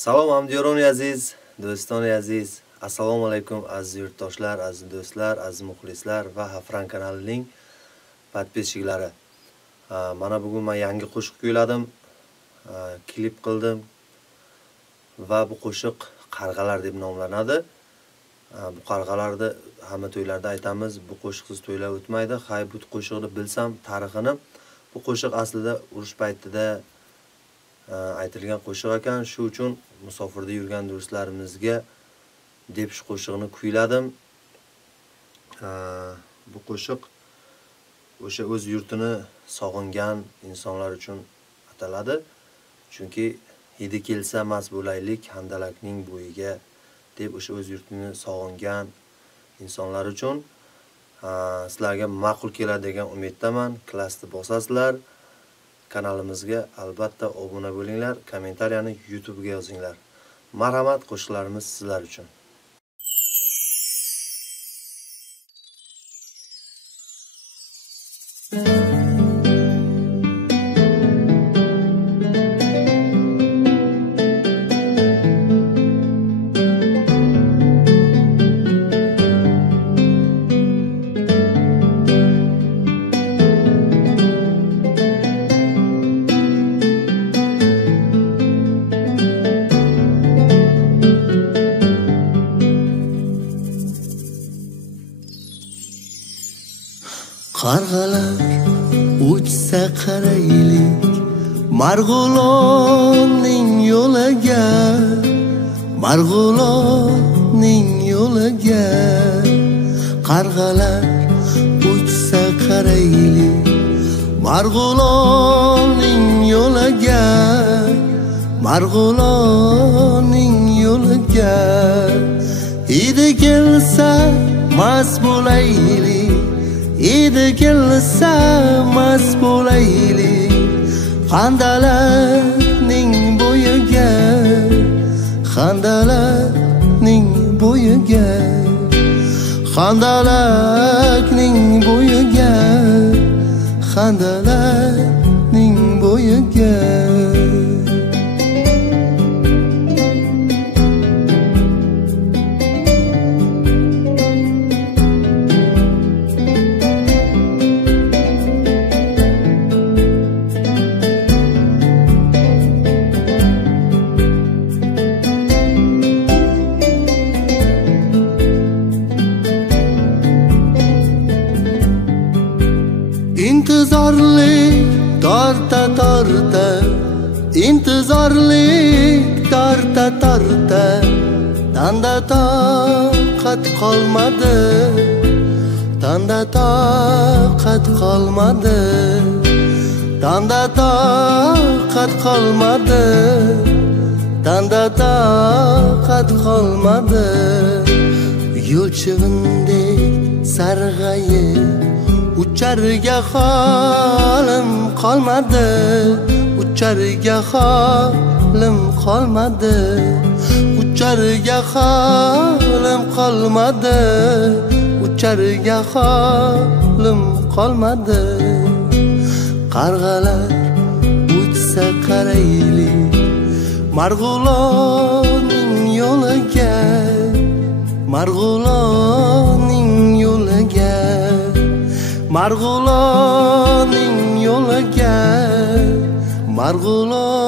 Salom hamjironi aziz, do'stoni aziz. Assalomu alaykum aziz yurtdoshlar, aziz do'stlar, aziz muxlislar va Hafran kanalining podpischiklari. Mana bugun men yangi qo'shiq kuyladim, klip qildim va bu qo'shiq qarg'alar deb nomlanadi. Bu qarg'alarni hamma to'ylarda aytamiz, bu qo'shiqsiz to'ylar o'tmaydi. Hay bu qo'shiqni bilsam tarixini, bu qo'shiq aslida urush paytida aytilgan qo'shiq ekan. Shu uchun musofirda yurgan do'stlarimizga deb shu qo'shiqni kuyladim. Bu qo'shiq o'sha o'z yurtini sog'ingan insonlar uchun ataladi. Chunki hidi kelsa mas bo'laylik handalakning bo'yiga deb o'sha o'z yurtini sog'ingan insonlar uchun sizlarga ma'qul keladi degan umiddaman. Klassni bosasizlar. Kanalimizga albatta obuna bo'linglar, kommentariyani YouTube'ga yozinglar. Marhamat, qo'shiqlarimiz sizlar uchun. Qarg'alar uchsa qaraylik Marg'ilonning yo'liga, Marg'ilonning yo'liga. Qarg'alar uchsa qaraylik Marg'ilonning yo'liga, Marg'ilonning yo'liga. Hidi kelsa mas bo'laylik, hidi kelsa mas bo'laylik handalakning bo'yiga, handalakning bo'yiga, handalakning bo'yiga, handalakning bo'yiga. İntizarlik torta torta, intizarlik torta torta, tanda toqat qolmadi, tanda toqat qolmadi, tanda toqat qolmadi, tanda toqat qolmadi. Yo'lchig'indek sarg'ayib ucharga holim qolmadi, ucharga holim qolmadi, ucharga holim qolmadi, ucharga holim qolmadi. Qarg'alar uchsa qaraylik Marg'ilonning yo'liga, Marg'ilonning yo'liga, Marg'ilonning yo'liga, Marg'ilonning